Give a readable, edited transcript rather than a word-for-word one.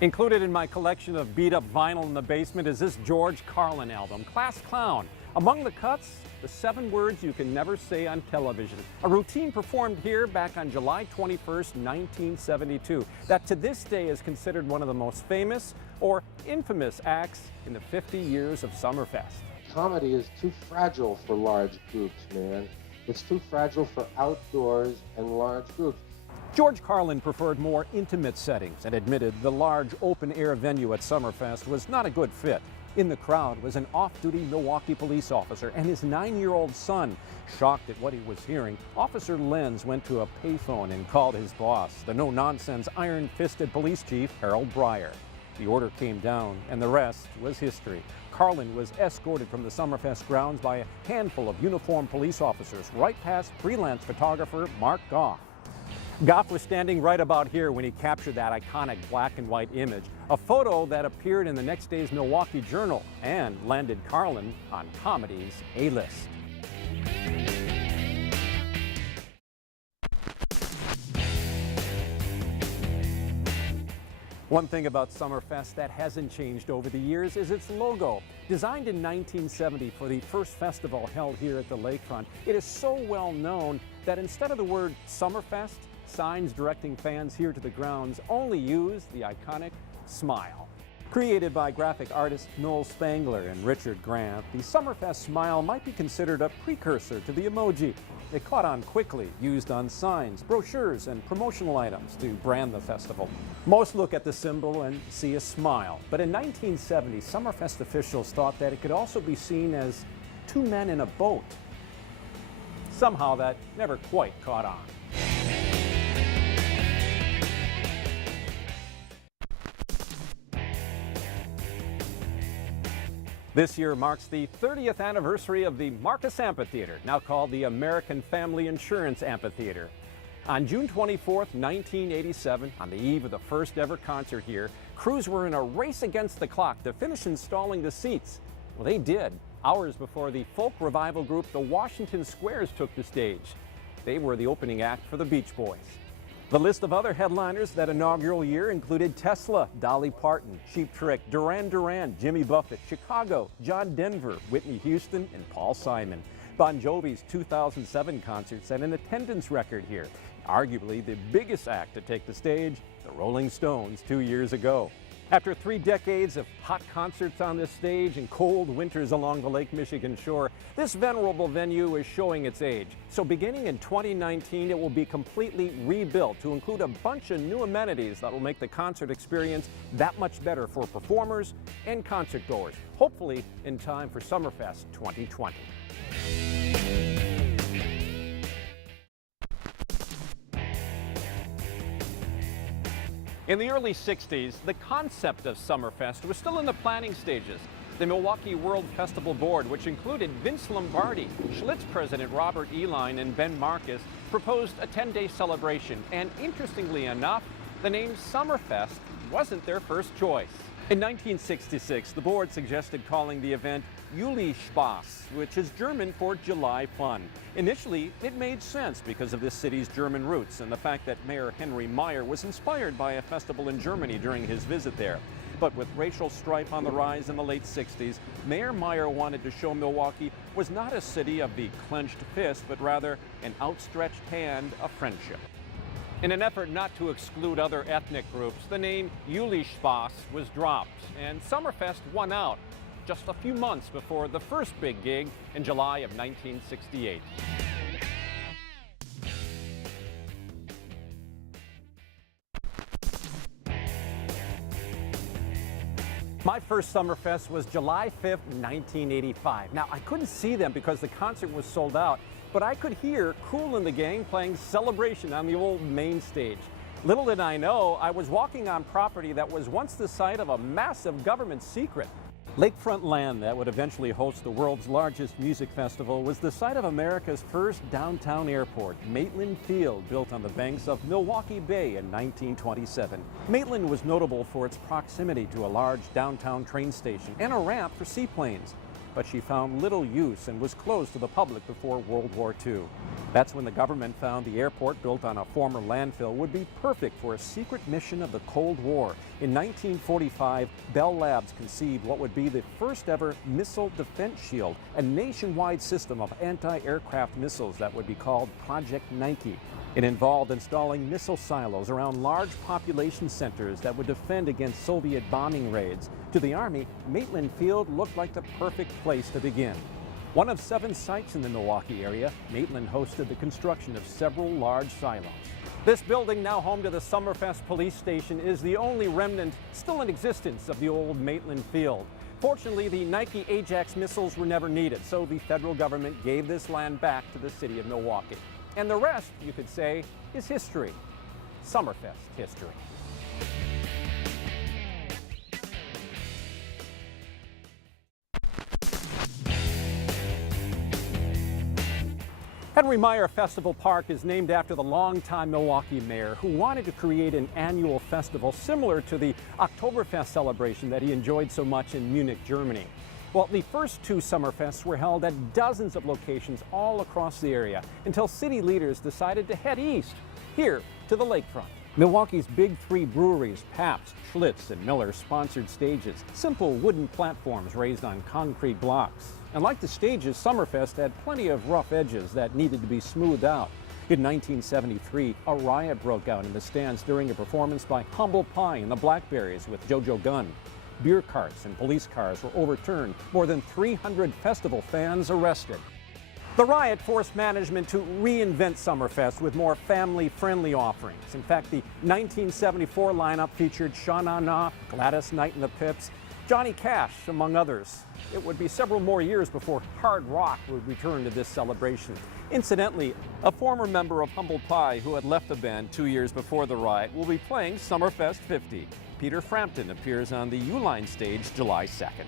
Included in my collection of beat-up vinyl in the basement is this George Carlin album, Class Clown. Among the cuts, the 7 words you can never say on television. A routine performed here back on July 21st, 1972, that to this day is considered one of the most famous or infamous acts in the 50 years of Summerfest. Comedy is too fragile for large groups, man. It's too fragile for outdoors and large groups. George Carlin preferred more intimate settings and admitted the large open-air venue at Summerfest was not a good fit. In the crowd was an off-duty Milwaukee police officer and his 9-year-old son. Shocked at what he was hearing, Officer Lenz went to a payphone and called his boss, the no-nonsense, iron-fisted police chief, Harold Breyer. The order came down, and the rest was history. Carlin was escorted from the Summerfest grounds by a handful of uniformed police officers, right past freelance photographer Mark Goff. Goff was standing right about here when he captured that iconic black and white image, a photo that appeared in the next day's Milwaukee Journal and landed Carlin on comedy's A-list. One thing about Summerfest that hasn't changed over the years is its logo. Designed in 1970 for the first festival held here at the lakefront, it is so well known that instead of the word Summerfest, signs directing fans here to the grounds only use the iconic smile. Created by graphic artists Noel Spangler and Richard Grant, the Summerfest smile might be considered a precursor to the emoji. It caught on quickly, used on signs, brochures, and promotional items to brand the festival. Most look at the symbol and see a smile, but in 1970, Summerfest officials thought that it could also be seen as 2 men in a boat. Somehow that never quite caught on. This year marks the 30th anniversary of the Marcus Amphitheater, now called the American Family Insurance Amphitheater. On June 24th, 1987, on the eve of the first ever concert here, crews were in a race against the clock to finish installing the seats. Well, they did, hours before the folk revival group the Washington Squares took the stage. They were the opening act for the Beach Boys. The list of other headliners that inaugural year included Tesla, Dolly Parton, Cheap Trick, Duran Duran, Jimmy Buffett, Chicago, John Denver, Whitney Houston, and Paul Simon. Bon Jovi's 2007 concert set an attendance record here. Arguably the biggest act to take the stage, the Rolling Stones 2 years ago. After 3 decades of hot concerts on this stage and cold winters along the Lake Michigan shore, this venerable venue is showing its age. So beginning in 2019, it will be completely rebuilt to include a bunch of new amenities that will make the concert experience that much better for performers and concert goers, hopefully in time for Summerfest 2020. In the early 60s, the concept of Summerfest was still in the planning stages. The Milwaukee World Festival Board, which included Vince Lombardi, Schlitz president Robert Eline, and Ben Marcus, proposed a 10-day celebration. And interestingly enough, the name Summerfest wasn't their first choice. In 1966, the board suggested calling the event Juli Spaß, which is German for July Fun. Initially, it made sense because of this city's German roots and the fact that Mayor Henry Meyer was inspired by a festival in Germany during his visit there. But with racial strife on the rise in the late 60s, Mayor Meyer wanted to show Milwaukee was not a city of the clenched fist, but rather an outstretched hand of friendship. In an effort not to exclude other ethnic groups, the name Juli Spaß was dropped, and Summerfest won out just a few months before the first big gig in July of 1968. My first Summerfest was July 5th, 1985. Now, I couldn't see them because the concert was sold out, but I could hear Kool and the Gang playing Celebration on the old main stage. Little did I know, I was walking on property that was once the site of a massive government secret. Lakefront land that would eventually host the world's largest music festival was the site of America's first downtown airport, Maitland Field, built on the banks of Milwaukee Bay in 1927. Maitland was notable for its proximity to a large downtown train station and a ramp for seaplanes, but she found little use and was closed to the public before World War II. That's when the government found the airport, built on a former landfill, would be perfect for a secret mission of the Cold War. In 1945, Bell Labs conceived what would be the first ever missile defense shield, a nationwide system of anti-aircraft missiles that would be called Project Nike. It involved installing missile silos around large population centers that would defend against Soviet bombing raids. To the Army, Maitland Field looked like the perfect place to begin. One of 7 sites in the Milwaukee area, Maitland hosted the construction of several large silos. This building, now home to the Summerfest police station, is the only remnant still in existence of the old Maitland Field. Fortunately, the Nike Ajax missiles were never needed, so the federal government gave this land back to the city of Milwaukee. And the rest, you could say, is history. Summerfest history. Henry Meyer Festival Park is named after the longtime Milwaukee mayor who wanted to create an annual festival similar to the Oktoberfest celebration that he enjoyed so much in Munich, Germany. Well, the first 2 Summerfests were held at dozens of locations all across the area until city leaders decided to head east, here to the lakefront. Milwaukee's big 3 breweries, Pabst, Schlitz, and Miller, sponsored stages, simple wooden platforms raised on concrete blocks. And like the stages, Summerfest had plenty of rough edges that needed to be smoothed out. In 1973, a riot broke out in the stands during a performance by Humble Pie and the Blackberries with JoJo Gunn. Beer carts and police cars were overturned. More than 300 festival fans arrested. The riot forced management to reinvent Summerfest with more family-friendly offerings. In fact, the 1974 lineup featured Sha Na Na, Gladys Knight and the Pips, Johnny Cash, among others. It would be several more years before hard rock would return to this celebration. Incidentally, a former member of Humble Pie who had left the band 2 years before the riot will be playing Summerfest 50. Peter Frampton appears on the Uline stage July 2nd.